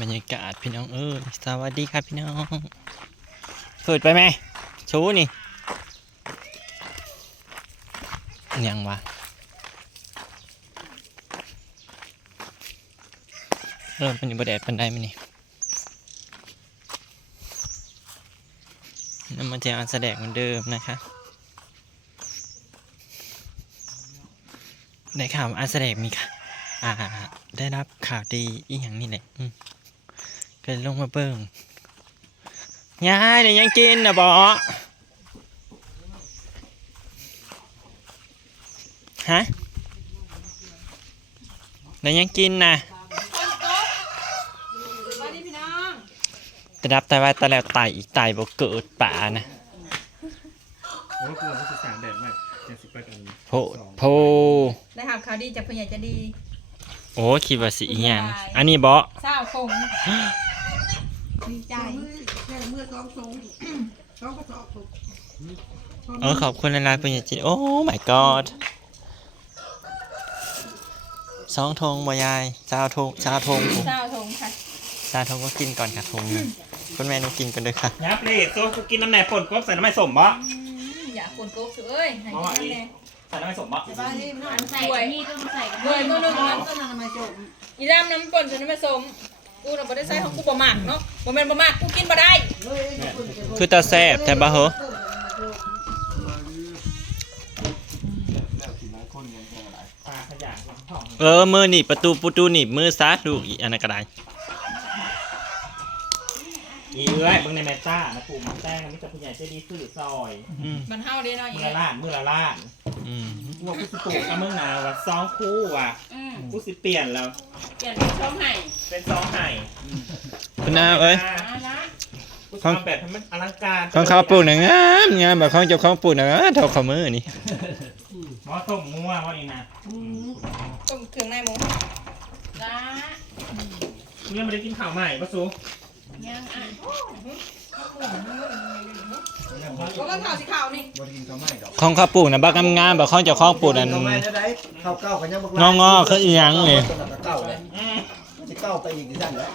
บรรยากาศพี่น้องเออสวัสดีครับพี่น้องเปิดไปไหมชูนี่ยังวะเริ่มเป็นบแดดเป็นได้ไหมนี่น้ำมันจะอันแสดงเหมือนเดิมนะคะ ได้ข่าวว่าอันแสดงมีค่ะ อ่า ได้รับข่าวดีอีกอย่างนี่แหละอืมก็ลงมาเบิ่งยายเนี่ยยังกินนะบอฮะเนี่ยยังกินนะแต่รับแต่ว่าแต่แล้วไตอีกไตบ่เกิดป่านะโอ้ยกลัวว่าจะสามแบบแบบเจ็ดสิบแปดอันโพโพได้ข่าวข่าวดีจากผู้ใหญ่ใจะดีโอ้คิดว่าสิอีหยังอันนี้บ่เศร้าคงดีใจเมื่อสองสองสองก็สองถูกเออขอบคุณหลายๆเป็นอย่างจริงโอ้ my god สองธงบ่ยายสาวธงสาวธงเศร้าคงค่ะสาวธงก็กินก่อนค่ะธงหนึ่งคุณแม่หนูกินกันด้วยค่ะ ยับเลยโซ่กูกินน้ำแหน่ป่นกบใส่น้ำไม่สมบ่อืมอย่า ฝนโกกเสือเอ้ยให้กินน้ำแน่ใส่น้ำไม่สมบ่สบายดีพี่น้องใส่นี่ต้องใส่กับเว้ยมื่อหนึงมันต้นอะไรมาจบอีดำน้ำป่นจนน้ำผสมกูน่ะบ่ได้ใส่ของกูบ่มากเนาะบ่แม่นบ่มากกูกินบ่ได้เฮ้ยคุณจะคือตาแซ่บแต่บ่เหรอปลาขยะท้องเออมือหนีบประตูประตูหนีบมือซาดูกอีกอันนั้นก็ได้ อีเอ้ยมึงในแมต้านะปู่มันแต้งนะมิตรผู้ใหญ่ใจดีสื่อซอยอืมมันเฮาเด้เนาะอีมือละล้านมือละล้านอืมกูว่ากูสิปลูกกับมึงนะว่าซองคู่ว่ะอืมกูสิเปลี่ยนแล้ว เปลี่ยนเป็นช่องไห่เป็นซองไห่คุณน้าเอ้ยมานะกูทำแบบให้มันอลังการของเขาปลูกหนังงามงามแบบของเจ้าของปลูกหนังเท่าข้อมือนี่หมอต้มงัวว่าอีนะต้มเครื่องในหมูละเรื่องไม่ได้กินข้าวใหม่ปะซู ยังอะก็ก็ข่าวสิข่าวนี่บริกินข้าวไหม้ดอกของเขาปลูกนะบักงามๆแบบของเจ้าของปลูกนั่น ข้าวไหม้ได้ข้าวเก้ากันยังบักงอๆคืออีหยังนี่เก้าเลยอืมมันจะเก้าไปอีกที่สั่นแล้ว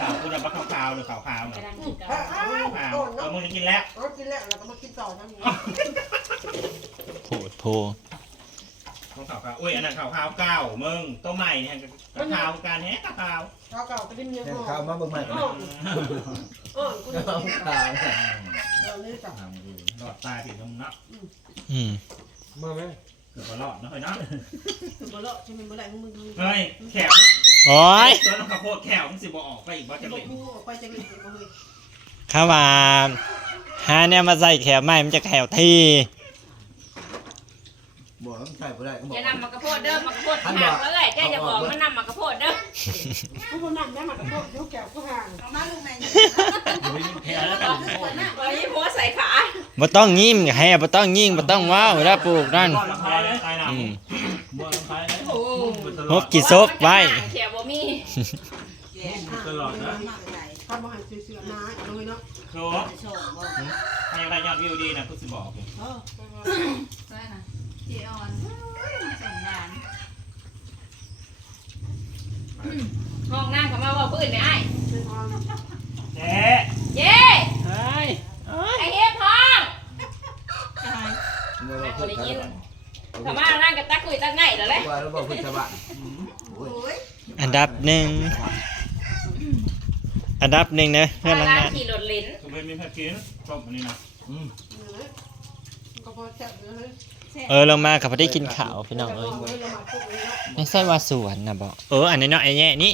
ข้าวกูจะบักขาวๆหรือขาวๆกระเนี่ยดังคือเก่าขาวๆเอามึงจะกินแล้วเรากินแล้วเราก็มากินต่อนั่นเองโพดโพ ของขาวขาวอุ้ยอันนั้นขาวขาวเก่ามึงตัวใหม่เนี่ยกระขาวการแฮะกระขาวข้าวเก่าก็ได้เมียแข่พ่งอข้าวมาเบิ่งใหม่กันเออกูจะข้าวกินขาวเราเลยจ้ะหลอดตาถึงน้ำนับอืมเมื่อไหมเกือบหลอดนะเฮ้ยนะบ่เลาะใช่ไหมบ่ได้มึงมึงเฮ้ยแขวโอ้ยตัวน้องข้าวโพดแขวมึงสิบ่ออกไปอีกว่าจะบอเป็กนกูออกไปจะกินบ่เฮ้ยข้าว่าหาเนี่ยมาใส่แขวไม่มันจะแขวที บอกต้องใส่บ่ได้ก็บอกจะนำมากระโพดเด้อมากระโพดห่างแล้วเลยแกจะบอกมันนำมากระโพดเด้อกูคนนั่งแม่มันก็พวกยุกแก้วกูห่างเอามาลูกไหนแขวแล้วกันไว้หัวใส่ขาบ่ต้องยิ้มแฮ่บ่ต้องยิงบ่ต้องว้าวเวลาปลูกนั่นก่อนละคายเลยตายหนาวอืมบ่ละคายเลยโอ้ฮบกี่ซบไว้เขียวบ่มีตลอดนะทำอาหารเสือๆนะเลยเนาะโคถ้ายังได้ยอดวิวดีนะกูสิบอกอยู่ ได้นะเจออนส่งงาน ห้องนั่งเขามาว่าพื้นเนี่ยไอ้เจ๊เย้เฮ้ยไอ้เฮ็บห้องเมื่อเราพูดกันเขามานั่งกับตักคุยตักไงแล้วเลยว่าเราบอกคุณชาวบ้านอันดับหนึ่งอันดับหนึ่งนะเพื่อนมาลังลานั้นขี่รถลิ้นกูไม่มีแพ็กเกจจบอันนี้นะอืมก็พอแซ่บเลย เออลงมากับพอได้กินข้าวพี่น้องเอ้ยเลยเรามาพวกนี้เนาะไม่ใช่ว่าสวนนะบอกเอออันนี้เนาะไอ้แง่นี่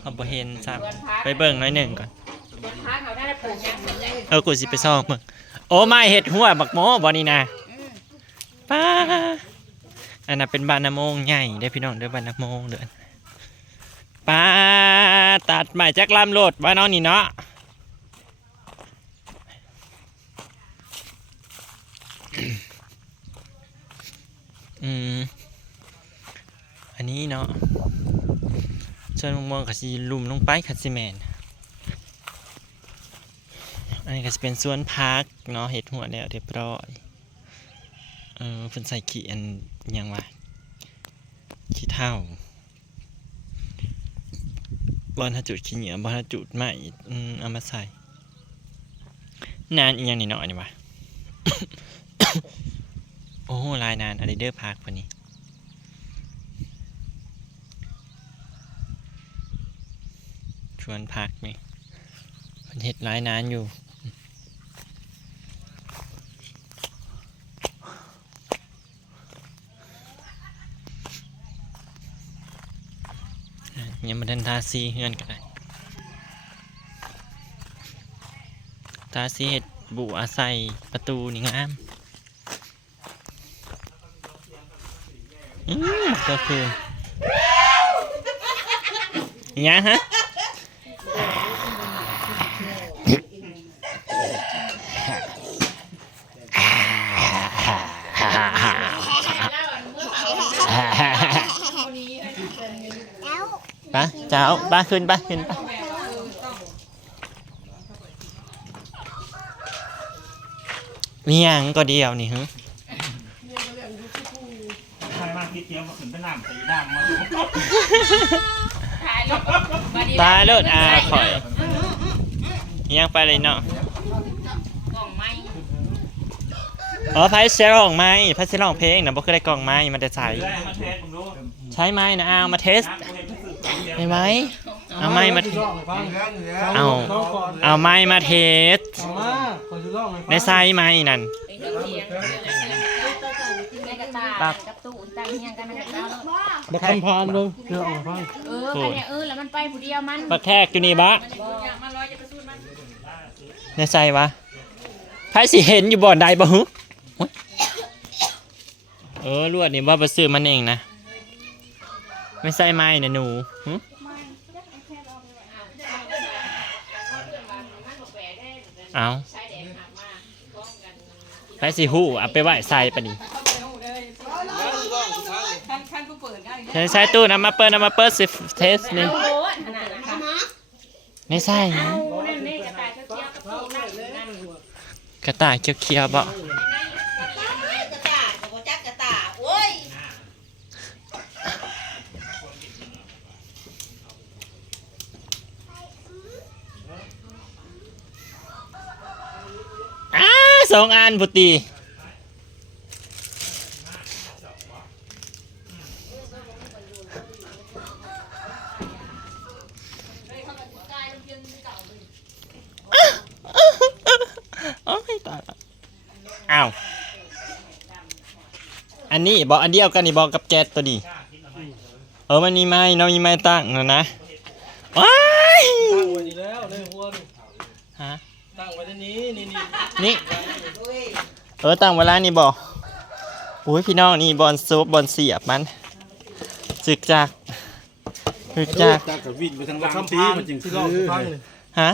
เอาบ่เห็นซ้ำไปเบิ่งหน่อยหนึ่งก่อนเออกูสิไปซ่อมมึงโอ้ไม่เห็ดหัวบักโมบ่นี่นะป้าอันนั้นเป็นบานน้ำโมงใหญ่ได้พี่น้องเด้อบานน้ำโมงเด้อป้าตัดใหม่จากลำโลดบ้านน้องนี่เนาะ อืม อันนี้เนาะส่วนมะม่วงก็สิลุ่มลงไปคัดซีเมนอันนี้ก็จะเป็นสวนพักเนาะเห็ดหัวแล้วเรียบร้อย เออเพิ่นใส่ขี้อันยังวะเท่าบอลถ้าจุดขี้เหนียวบอลถ้าจุดใหม่อืมเอามาใส่ นานอีกอย่างนิดหน่อยนี่วะ โอ้ลายนานอะไรเดอร์พาร์ควันนี้ชวนพักนี่มันเห็ดลายนานอยู่อ่ยังมาเดินทาซีเฮือนกันเลยทาซีเห็ดบุอาศัยประตูนี่งาม อืมก็คืออหยังฮะไปเจ้าไปขึ้นไปขึ้นไปมีหยังก็เดียวนี่ฮึครมาคิดเที่ ยวมาขึ้นไปน้ำตีน้ำมาถ่ายรูปมาดีตายเลิศอาข่อยมีหยังไปเลยเนาะกล่องไม้อ๋อไพ่เซร้องไม้ไพ่เซร้องเพลงนะบ่เคยได้กล่องไม้มันจะใส่เดี๋ยวมาเทสผมดูใช้ไม้นะเอามาเทสน้ำกูเห็นผู้สื่อคนเดียวได้ไหมเอาไม้มาเทสฟังแล้วอยู่แล้วเอา เอาไม้มาเทสเอามาขอจะลองเลยในไซส์ไม้นั่นไปเครื่องเคียงในกระตาครับกับตู้ ตั้งเฮียงกันในกระตาแล้วบักคำพานดูเดี๋ยวออกมาฟังเออกันเนี่ยเออแล้วมันไปผู้เดียวมันบักแทกอยู่นี่บะอยากมาลอยจะไปสู้มันในไซส์วะไพ่สิเห็นอยู่บ่อนใดบ่ฮึโอ๊ยเออลวดนี่ว่าไปซื้อมันเองนะ ไม่ใช่ไม้นะหนูหึเอาใช้แดงหักมาพร้อมกันไปสิหู้เอาไปไหว้ใส่ปะดิคันคันกูเใช้ใช้ตู้นำมาเปิดนำมาเปิดสิเทสนี่โอ้ยขนาดนั้นค่ะไม่ใช่นะกระตายเคี้ยวๆกับตู้นั่นนั่นกระต่ายเขียวๆบ่กระตาจะบ่จักกระตาโอ้ยอ้าสองอันพุตี โอ้ยตายละอ้าว อันนี้ บอกอันเดียวกันนี่บอกกับแก๊สตัวดีเออมันมีไม้เนาะมีไม้ตั้งนะนะว้ายตั้งไว้ดีแล้วในหัวดูฮะตั้งไว้ในนี้นี่นี่นี่เออตั้งเวลานี่บอกโอ้ยพี่น้องนี่บอลซุปบอลเสียบมันจึกจักจึกจักตากับวิ่งไปทางบัล่ากงคำตีพานมันจึงที่คืลองอฟังเลยฮะ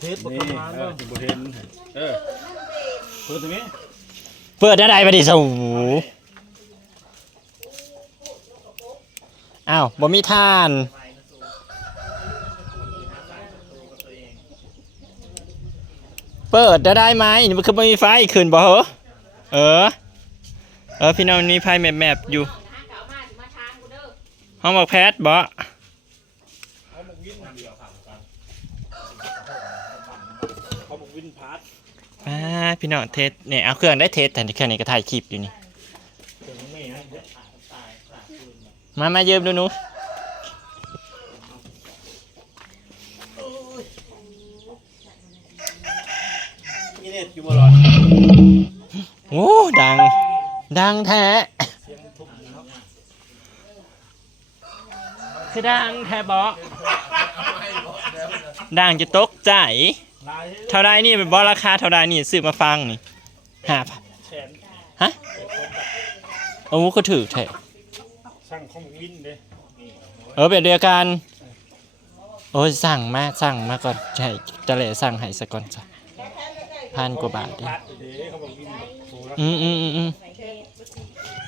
เทสบักนี่คำพานเอด้วอยจึงบ่เห็นเออเปิดตรงนี้เปิดได้ไปดิสู อ้าวบ่มีทาน เปิดได้ได้ไหมนี่มันคือบ่มีไฟขึ้นบ่เหรอเออ เออพี่น้องนี่ไฟแมบๆอยู่หาเก่ามาถึงมาทางกูเด้อห้องบอกแพทย์บ่เขาบอกวินพาร์ทอ่าพี่น้องเทสเนี่ยเอาเครื่องได้เทสแต่เครื่องนี้ก็ถ่ายคลิปอยู่นี่ ตรงนี้นะเดี๋ยวตายตายตายคืน มามายืมดูหนูนี่เน็ตอยู่บ่หรอโอ้ดัง ดังแท้คือดังแท้บ่ดังจะตกใจลายเท่าไรนี่เป็นบอราคาเท่าไรนี่ซื้อมาฟังนี่ห้าพันแขนฮะโอ้ก็ถือแท้ ช่างของวินเด้เออแบบเดียวกัน โอ้ยสั่งมาสั่งมาก่อนใช่จะเลยสั่งให้สักก่อนจ้ะพันกว่าบาทเองพาร์ทเด้เขาบอกวินโอ้แล้วอืมอืมอืมอืม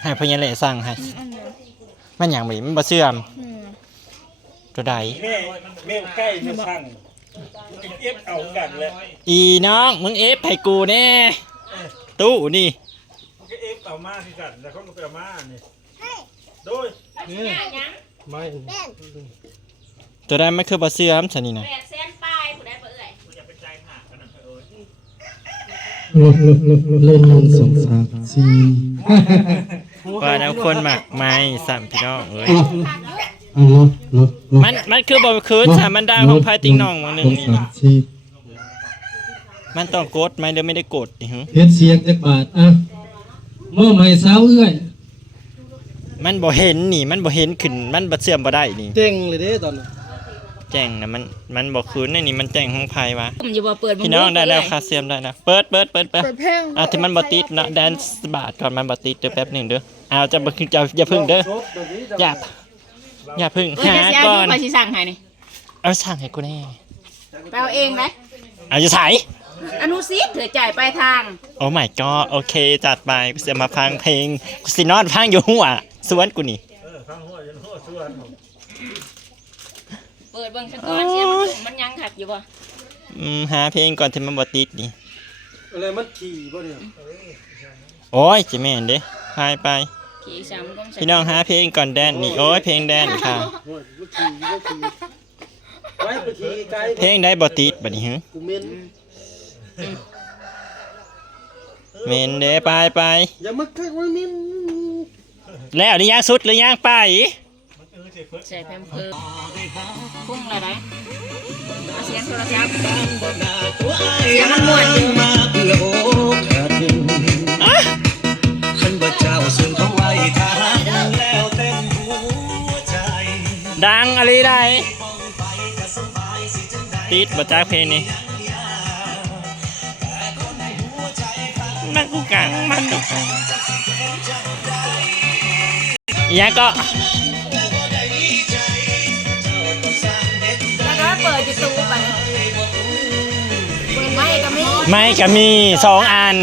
ให้พญาเล่สั่งให้มันอย่างนี้มันบ่เสื่อมตัวใดแม่แม่ใกล้จะช่างเอฟเอากันเลยอีน้องมึงเอฟให้กูแน่ตู้นี่ก็เอฟเอามาที่กันแล้วเขาก็ไปเอามาเนี่ย โดยมันสิยากหยังไม่ตัวได้ไม่คือบ่เสื่อมซะนี่นะแปดแสนปลายผู้ใดบ่เอ่ยกูจะไปใจผ่ากันนะเอ้ยเล่นหนึ่งสองสามสี่ว่าแล้วคนหมักไม้สามพี่น้องเอ้ยอะลดลดลดมันมันคือบ่คืนสามมันดังของพายติงน้องมื้อหนึงสองนี่สามสี่มันต้องกดไหมเดี๋ยวไม่ได้กดนี่หึเพชรเสียงจักบาทอะหม้อใหม่สาวเอื้อย มันบ่เห็นนี่ มันบ่เห็นขึ้น มันบ่เสื่อมบ่ได้นี่เต็งเลยเด้ตอนนั้นแจ้งนะมัน มันบ่คืนนี่มันแจ้งของไผวะผมอยู่บ่เปิดพี่น้องได้แล้วค่าเสื่อมได้แล้วเปิดเปิดเปิดเปิดเปิดเพลงอะที่มันบ่ติดนะแดนซ์บาทก่อนมันบ่ติดเด้อแป๊บหนึงเด้อเอาจะบ่คือจะอย่าพึ่งเด้อ จบเดี๋ยวนี้จะอย่า อย่าพึ่งเอ้ยหาจะสิเอาก่ออยู่นไปสิสั่งให้นี่เอาสั่งให้กูแน่ไปเอาเองไหมเอาอยู่ไสอนุสิทธิ์เถือจ่ายปลายทาง โอ้ my god โอเค จัดไปกูจะมาฟังเพลงกูสินอนฟังอยู่หัว สวนกูนี่เปิดเบิ่งสักก่อนเสียมันถุงมันยังขัดอยู่บ่อืมหาเพลงก่อนที่มันบ่ติดนี่อะไรมันขี่ป่ะเนี่ยโอ้ยจิแม่นเด้พายไป ขี่ซ้ำก็ไม่ใช่พี่น้องหาเพลงก่อนแดนนี่โอ้ยเพลงแดนค่ะ โอ้ยมันขี่มันขี่ไว้ไปขี่ไกลเพลงได้บ่ติดบัดนี้หึกูเม้นเมนเด้ไปไปอย่ามาใกล้ไว้เม้น แล้วนี่ยังสุดหรือยังไปใส่แพมเพิร์พุ่งอะไรได้เอาเสียงโทรศัพท์เสียงมันม่วนอยู่มาเพื่อโอกาสหนึ่งขันบ่เจ้าซึ่งเขาไว้ทางแล้วเต็มหัวใจ ดังอะไรได้ติดบ่จักเพลงนี้นั่งกูกังมันดูอีห ยังก็แล้วก็เปิดประตูไปเปิดไว้ก็มีไม่ก็มีสองอัน